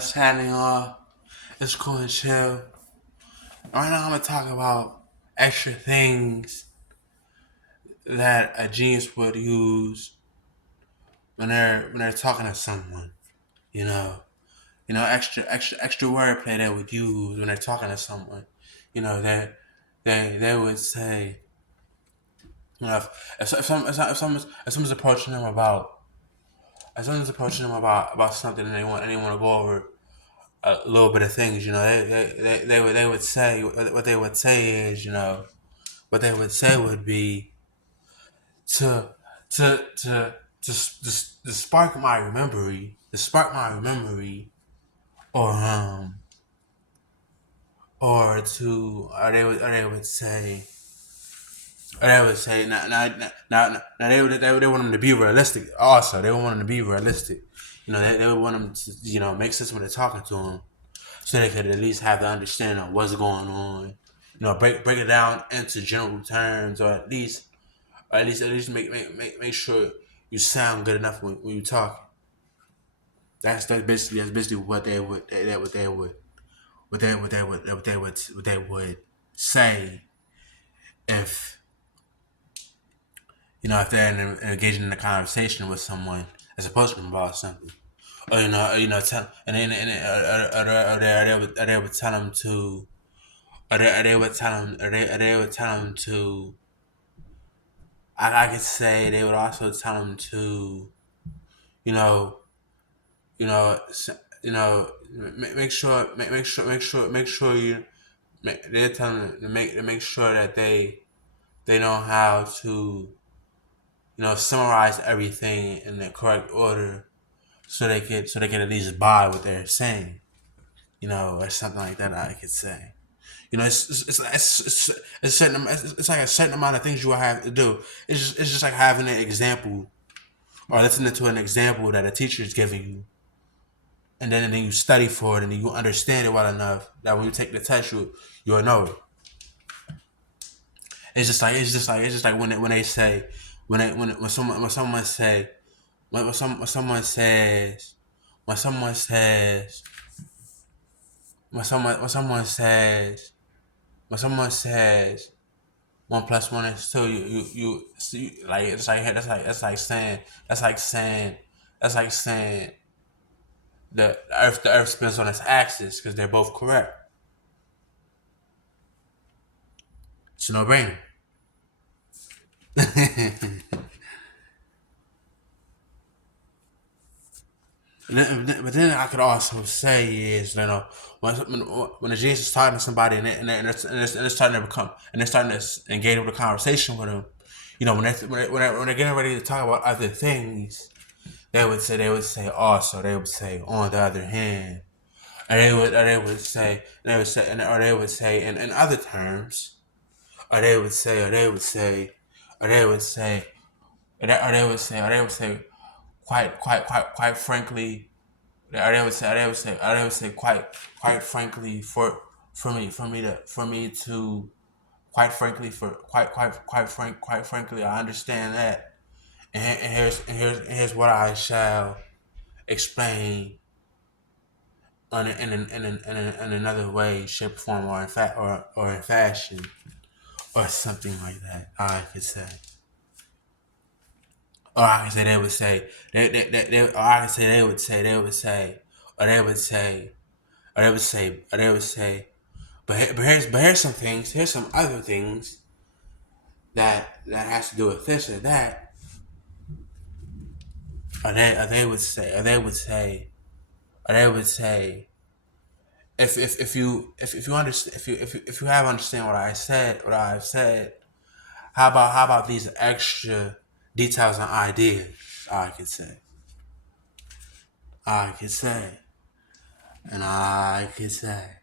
Standing off. It's cool and chill. Right now, I'm gonna talk about extra things that a genius would use when they're talking to someone. You know, extra wordplay they would use when they're talking to someone. You know, they would say, if someone's approaching them about something and they want to go over a little bit of things, they would say what they would say is, what they would say would be to to spark my memory, or they would say, now they want them to be realistic. Also, they would want them to be realistic. They would want them to make sense when they're talking to them, so they could at least have the understanding of what's going on. Break it down into general terms, or at least make sure you sound good enough when you talk. That's basically what they would say if if they're engaging in a conversation with someone as opposed to about something. Or tell, or they would tell them to, or they would tell them to. I could say they would also tell them to, you know, you know, s- make sure you. They're telling them to make sure that they know how to, summarize everything in the correct order, so they can at least buy what they're saying, or something like that. I could say. It's certain. It's like a certain amount of things you will have to do. It's just like having an example, or listening to an example that a teacher is giving you, and then you study for it, and then you understand it well enough that when you take the test, you'll know it. It's just like when they say, when someone say, when someone says when someone says when someone says when someone says 1 plus 1 is 2. You see, like, it's like, that's like saying that's like saying the earth spins on its axis, because they're both correct. It's a no brainer. But then I could also say is, when the genius is talking to somebody, and they're starting to engage with a conversation with them, when they're getting ready to talk about other things, they would say also, they would say, on the other hand, or they would say in other terms, or they would say quite frankly, quite frankly, for me to quite frankly, I understand that, and here's what I shall explain in another way, shape, or form, or in fashion, or something like that. I could say, or I could say they would say, or I could say or they would say, but here's some things. Here's some other things that has to do with this or that. Or they would say, if you understand, if you have understand what I've said, how about these extra details and ideas? I could say, I could say, and I could say.